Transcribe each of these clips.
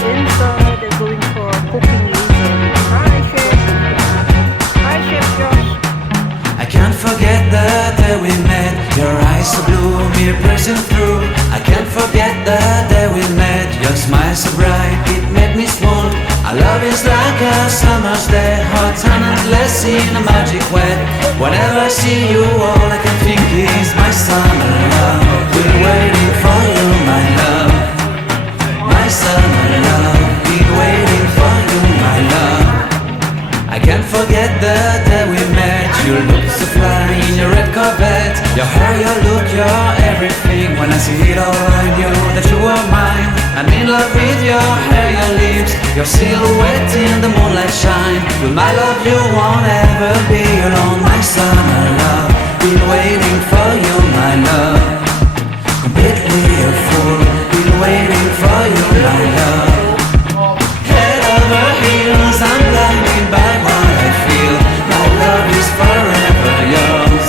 Inside, they're going for cooking later. Hi, Chef. Hi, Chef Josh. I can't forget the day we met. Your eyes so blue, me pressing through. I can't forget the day we met. Your smile so bright, it made me swoon. Our love is like a summer's day, hot and endless in a magic way. Whenever I see you, all I can think is my summer love. We're waiting for you, my love. My summer love, been waiting for you, my love. I can't forget the day we met. You look so fly in your red Corvette. Your hair, your look, your everything. When I see it all, I knew that you were mine. I'm in love with your hair, your lips, your silhouette in the moonlight shine. With my love you won't ever be alone. My summer love, been waiting for you, my love. Completely a fool, been waiting for you, my love. Head over heels, I'm blinded by what I feel. My love is forever yours.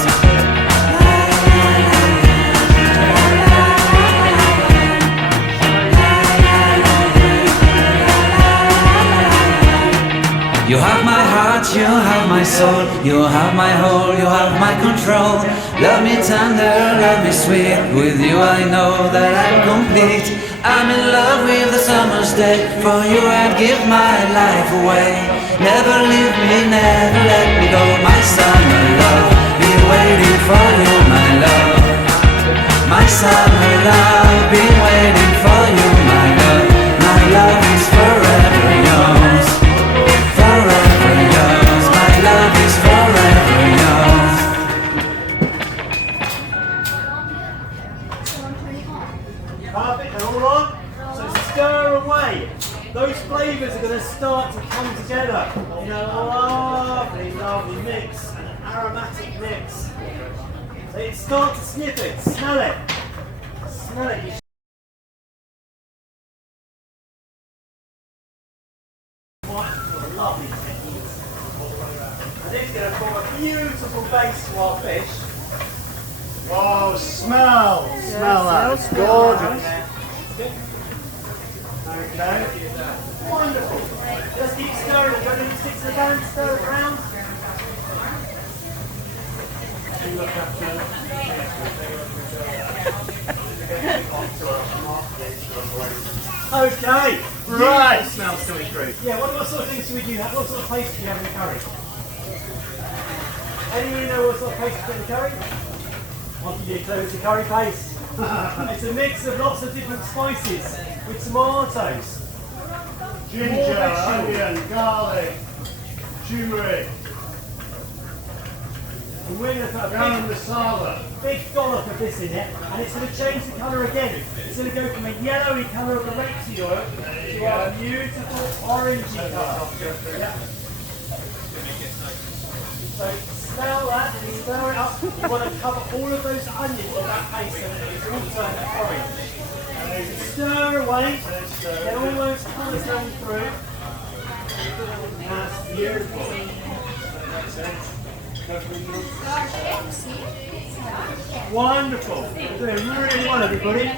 You have my heart, you have my soul. You have my whole, you have my control. Love me tender, love me sweet. With you I know that I'm complete. I'm in love with the summer's day. For you I'd give my life away. Never leave me, never let me go. My summer love, been waiting for you, my love. My summer love, been waiting for you, my love. My love is forever yours. Forever yours, my love is forever yours. Perfect, they're all on. So stir away. Those flavours are going to start to come together in a lovely, lovely mix, an aromatic mix. So you start to sniff it, smell it. Smell it. You lovely techniques. And this is going to form a beautiful base to our fish. Whoa, smell that, it's gorgeous. Okay. Wonderful. Just keep stirring it. Don't need to stick to the pan, stir it around. Okay. Right, smells coming through. Yeah, what sort of things do we do? What sort of paste do you have in the curry? Anyone know what sort of paste is in the curry? What do you do? So it's a curry paste. It's a mix of lots of different spices with tomatoes. Ginger, onion, garlic, turmeric, And we're going to put a garam masala. big dollop of this in it, and it's going to change the colour again. It's going to go from a yellowy colour of the rapeseed oil to a beautiful orangey colour. Yeah. So smell that, and stir it up. You want to cover all of those onions with that paste so that it's all turned orange. Stir away, get all those colours coming through. That's beautiful. Wonderful. Doing really well, everybody.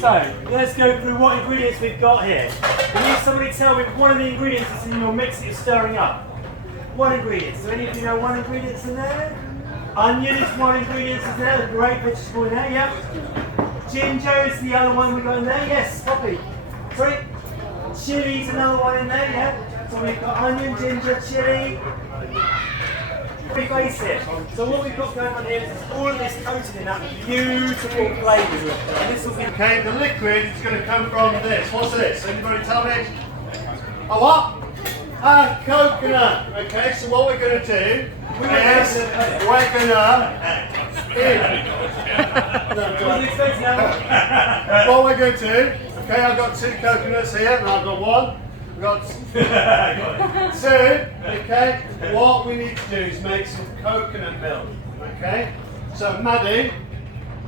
So, let's go through what ingredients we've got here. Can you somebody tell me one of the ingredients that's in your mix that you're stirring up? One ingredient. Do any of you know one ingredient in there? Onion is one ingredient in there. The great vegetable in there, yeah. Ginger is the other one we got in there. Yes, Poppy. Sorry. Chili's another one in there, yeah. So we've got onion, ginger, chili. We base it. So what we've got going on here is all of this coated in that beautiful flavour. And this will be Okay, the liquid is going to come from this. What's this? Anybody tell me? A what? A coconut. Okay, so what we're going to do is we're going to what we're going to do. Okay, I've got 2 coconuts here, and I've got 1. We've got two. Okay. What we need to do is make some coconut milk. Okay. So Maddie,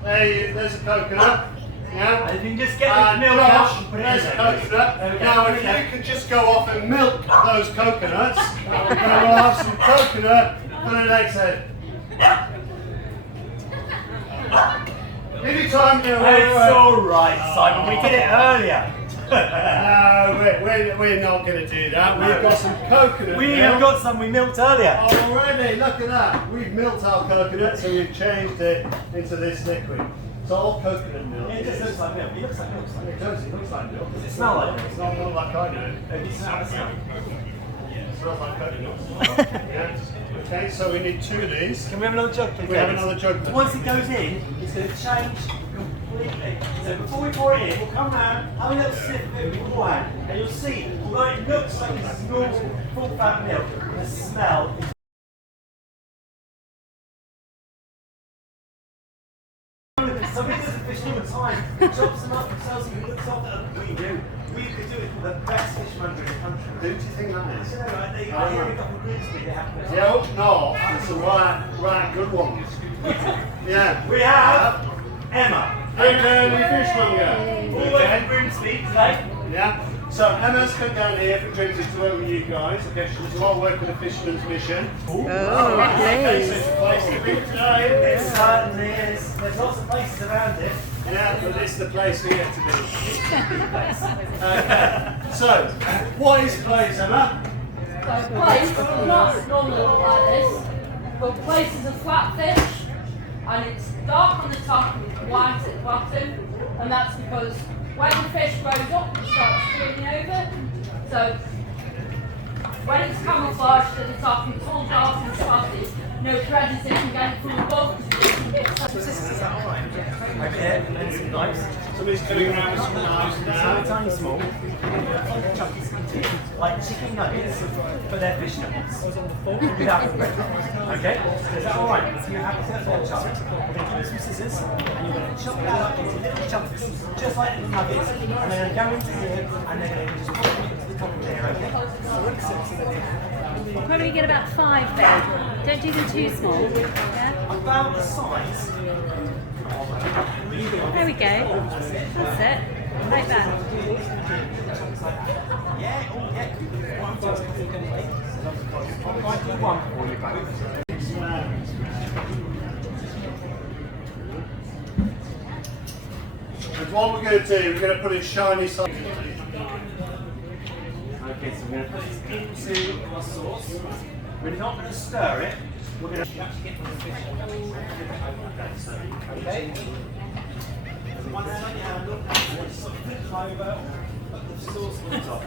there's a coconut. Yeah. And if you can just get the milk out and put it in there's a there. coconut. Okay. Now if you could just go off and milk those coconuts, then we'll have some coconut and an egg's head. Anytime now. It's alright, Simon, we did it earlier. No, we're not going to do that. We've got some coconut We milk. have got some we milked earlier. Already, look at that. We've milked our coconuts and we've changed it into this liquid. It's all coconut milk. It just looks like milk. It looks like milk. It does, it looks like milk. Does it smell like milk? It's not milk like I know. Have you smelled the smell? It smells like coconut. Yeah. Okay, so we need two of these. Can we have another jug, please? We have another jug. Once it goes in, it's going to change completely. So before we pour it in, we'll come round, have a little sip of it beforehand, and you'll see, although it looks like it's normal full fat milk, the smell is somebody does the fish all the time, chops them up and sells them, looks after them. We do. We could do it for the best fishmonger in the country. Who do you think that is? You know, right, they got a couple of groups they have to. Yeah, hope not. It's the right good ones. Yeah. We have Emma. Okay, fishmonger. All the way from Grimsby today. Yeah. So Emma's come down here for drinks to work with you guys. Okay, she does a lot of work with the Fisherman's Mission. Oh, Okay, so nice. it's a place to be today. It certainly is. There's lots of places around it. Yeah, but this is the place here to be. Okay. So, what is place, Emma? So place does not normally look like this, but place is a flat fish, and it's dark on the top and white at the bottom, and that's because when the fish grows up, it starts swimming over. So when it's camouflaged at the top, it's all dark and spotted. No predators can get it from above. Okay, and some knives. Somebody's coming around with some knives now. Tiny small. Chunkies into it, like chicken nuggets, but they're fish nuggets. Without the bread. Okay? Is that alright? If you have a little chop, we're going to give you some scissors, and you're going to chop that up into little chunks, just like little nuggets, and they're going to go into here, and they're going to just put them into the top of there, okay? Probably get about 5 there. Don't do them too small. Yeah? About the size. There we go. That's it. Like that. Yeah, oh yeah. I might do one for you both. And what we're going to do, we're going to put in shiny side. Okay, so we're going to put this into our sauce. We're not going to stir it. We're going to actually get the fish. Okay? Once it's on your handle, we'll just sort of flip them over, put the sauce on top.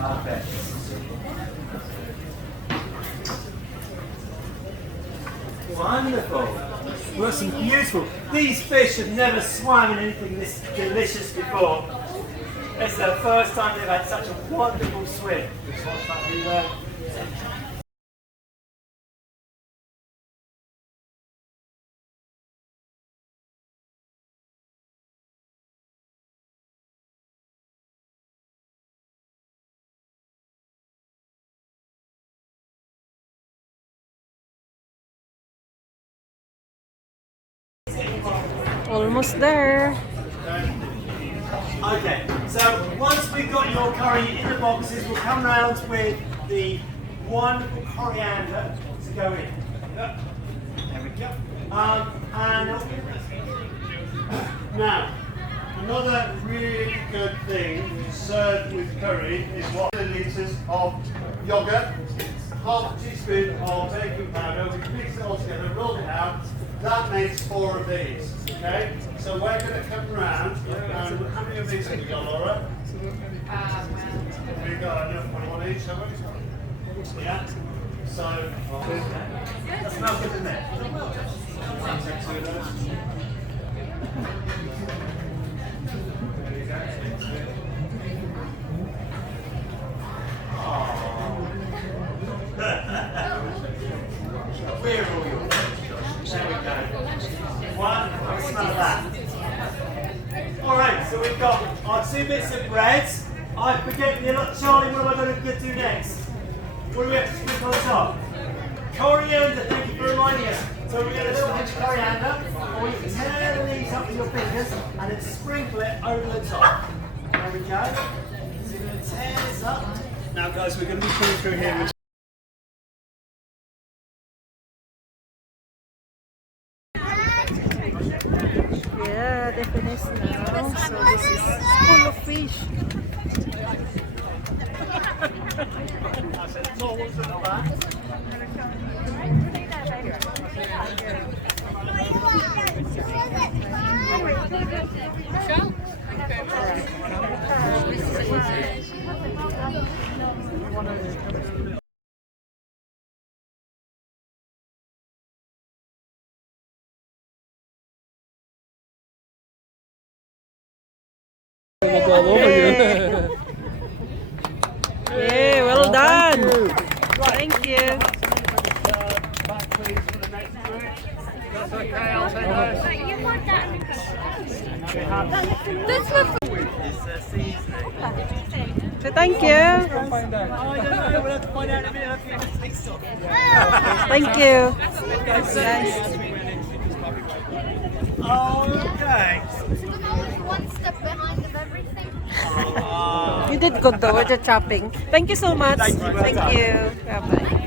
Perfect. Wonderful. Well, some beautiful. These fish have never swam in anything this delicious before. It's the first time they've had such a wonderful swim. Just watch that do there. Almost there. Okay, so once we've got your curry in the boxes, we'll come round with the wonderful coriander to go in. There we go. Now, another really good thing served with curry is what milliliters of yogurt, half a teaspoon of baking powder. We mix it all together, roll it out. That makes 4 of these. Okay? So we're going to come around. How many of these have we got, Laura? We've got enough for 1 each, have we? Yeah? So, That smells good, doesn't it? Where are all your There we go. One, smell that. Alright, so we've got our 2 bits of breads. I forget, Charlie, what am I going to get to next? What do we have to sprinkle on top? Coriander, thank you for reminding us. So we get a little bit of coriander, or you can tear these up with your fingers and then sprinkle it over the top. There we go. So you're going to tear this up. Now guys, we're going to be pulling through here with Yeah, definition now. So this is full of fish. Yeah. Yeah, well done. Thank you. back please for the next group. That's okay, I'll take those. So thank you. I don't know, we'll have to find out in a minute. Thank you. Oh, okay. I'm always one step behind of everything. You did good though with the chopping. Thank you so much. Thank you. Bye-bye.